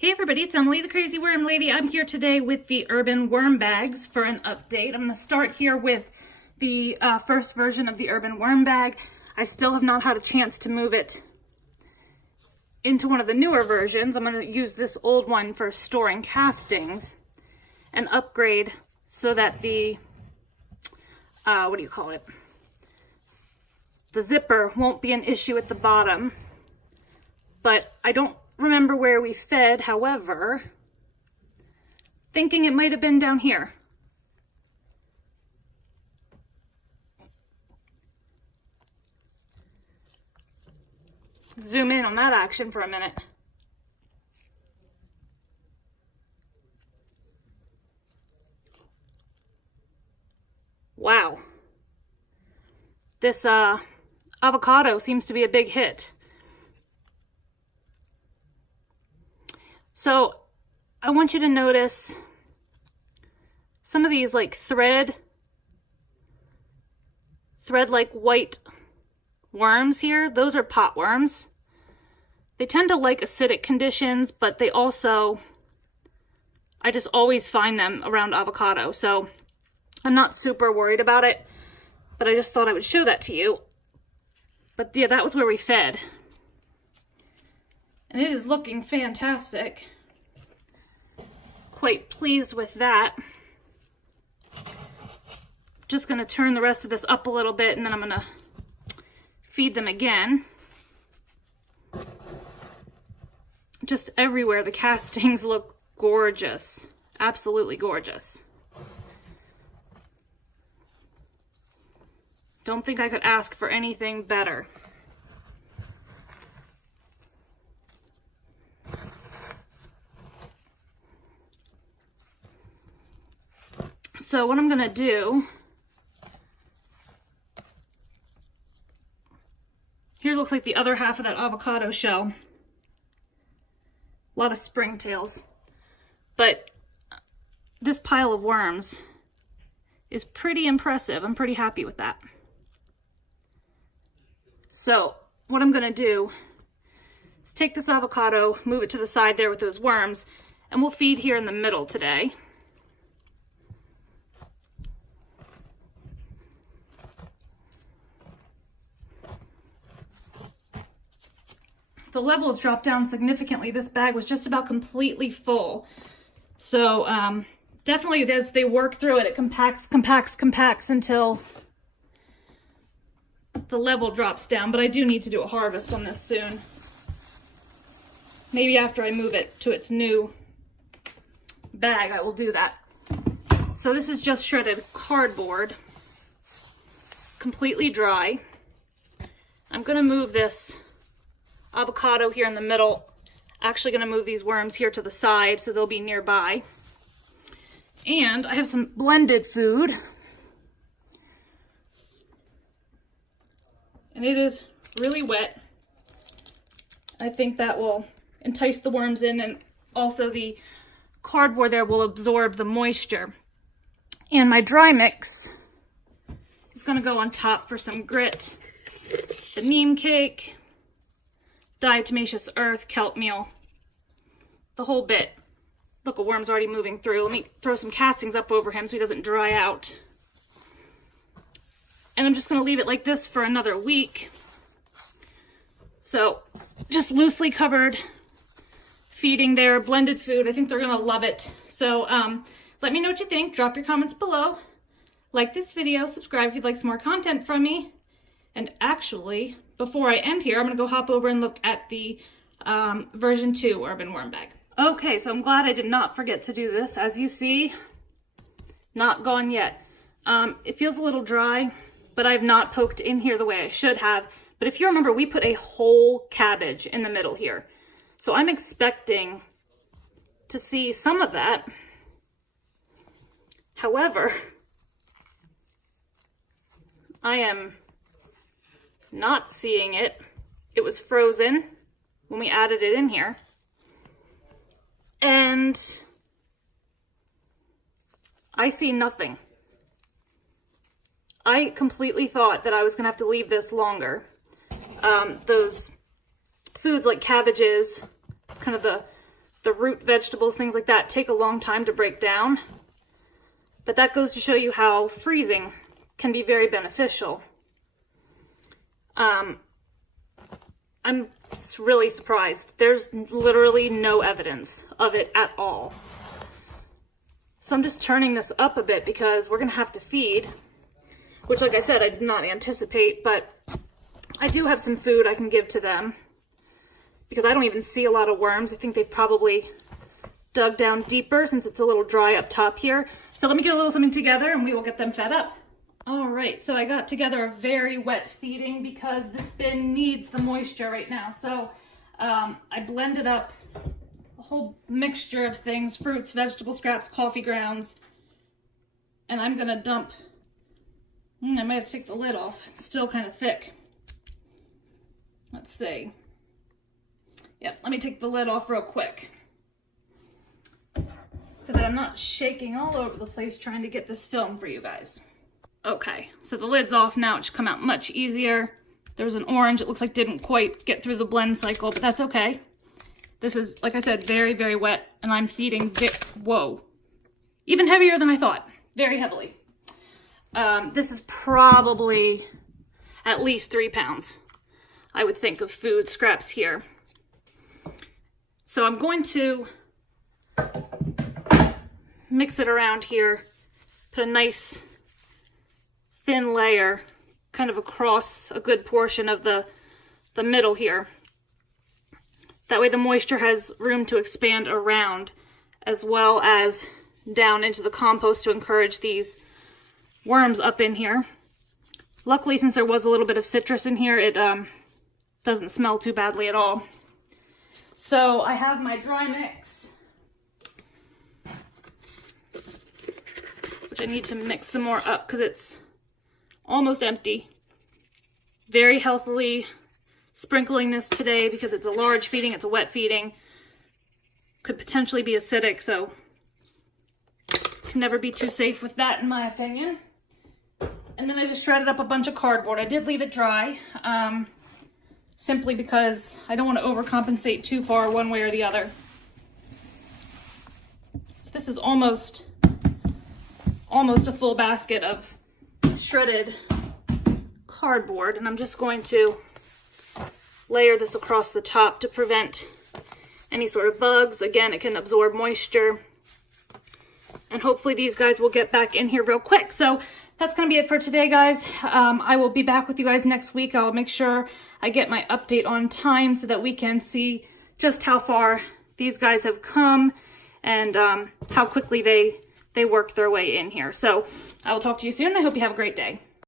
Hey everybody, it's Emily, the Crazy Worm Lady. I'm here today with the urban worm bags for an update. I'm going to start here with the first version of the urban worm bag. I still have not had a chance to move it into one of the newer versions. I'm going to use this old one for storing castings and upgrade so that the, the zipper won't be an issue at the bottom. But I don't remember where we fed, however, thinking it might have been down here. Zoom in on that action for a minute. Wow. This avocado seems to be a big hit. So I want you to notice some of these like thread like white worms here. Those are pot worms. They tend to like acidic conditions, but they also, I just always find them around avocado. So I'm not super worried about it, but I just thought I would show that to you. But yeah, that was where we fed. And it is looking fantastic. Quite pleased with that. Just gonna turn the rest of this up a little bit and then I'm gonna feed them again. Just everywhere, the castings look gorgeous. Absolutely gorgeous. Don't think I could ask for anything better. So what I'm gonna do, here looks like the other half of that avocado shell. A lot of springtails. But this pile of worms is pretty impressive. I'm pretty happy with that. So what I'm gonna do is take this avocado, move it to the side there with those worms, and we'll feed here in the middle today. The levels dropped down significantly. This bag was just about completely full. So definitely as they work through it, it compacts until the level drops down. But I do need to do a harvest on this soon. Maybe after I move it to its new bag, I will do that. So this is just shredded cardboard, completely dry. I'm gonna move this avocado here in the middle. Actually gonna move these worms here to the side so they'll be nearby. And I have some blended food. And it is really wet. I think that will entice the worms in, and also the cardboard there will absorb the moisture. And my dry mix is gonna go on top for some grit, the neem cake, diatomaceous earth, kelp meal, the whole bit. Look, a worm's already moving through. Let me throw some castings up over him so he doesn't dry out. And I'm just gonna leave it like this for another week. So just loosely covered feeding there, blended food. I think they're gonna love it. So let me know what you think. Drop your comments below. Like this video, subscribe if you'd like some more content from me. And actually, before I end here, I'm gonna go hop over and look at the version 2 urban worm bag. Okay, so I'm glad I did not forget to do this. As you see, not gone yet. It feels a little dry, but I've not poked in here the way I should have. But if you remember, we put a whole cabbage in the middle here. So I'm expecting to see some of that. However, I am not seeing it. It was frozen when we added it in here. And I see nothing. I completely thought that I was gonna have to leave this longer. Those foods like cabbages, kind of the the root vegetables, things like that, take a long time to break down. But that goes to show you how freezing can be very beneficial. I'm really surprised. There's literally no evidence of it at all. So I'm just turning this up a bit because we're gonna have to feed, which, like I said, I did not anticipate, but I do have some food I can give to them because I don't even see a lot of worms. I think they've probably dug down deeper since it's a little dry up top here. So let me get a little something together and we will get them fed up. All right, so I got together a very wet feeding because this bin needs the moisture right now. So I blended up a whole mixture of things, fruits, vegetable scraps, coffee grounds, and I'm gonna dump, I might have to take the lid off. It's still kind of thick. Let's see. Yep, let me take the lid off real quick so that I'm not shaking all over the place trying to get this film for you guys. Okay, so the lid's off now. It should come out much easier. There's an orange. It looks like didn't quite get through the blend cycle, but that's okay. This is, like I said, very, very wet, and I'm feeding, whoa, even heavier than I thought, very heavily. This is probably at least 3 pounds, I would think, of food scraps here. So I'm going to mix it around here, put a nice thin layer kind of across a good portion of the middle here. That way the moisture has room to expand around as well as down into the compost to encourage these worms up in here. Luckily, since there was a little bit of citrus in here, it doesn't smell too badly at all. So I have my dry mix, which I need to mix some more up because it's almost empty. Very healthily sprinkling this today because it's a large feeding, it's a wet feeding. Could potentially be acidic, so can never be too safe with that in my opinion. And then I just shredded up a bunch of cardboard. I did leave it dry, simply because I don't want to overcompensate too far one way or the other. So this is almost a full basket of shredded cardboard, and I'm just going to layer this across the top to prevent any sort of bugs. Again, it can absorb moisture, and hopefully these guys will get back in here real quick. So that's going to be it for today, guys. I will be back with you guys next week. I'll make sure I get my update on time so that we can see just how far these guys have come and how quickly they work their way in here. So I will talk to you soon. I hope you have a great day.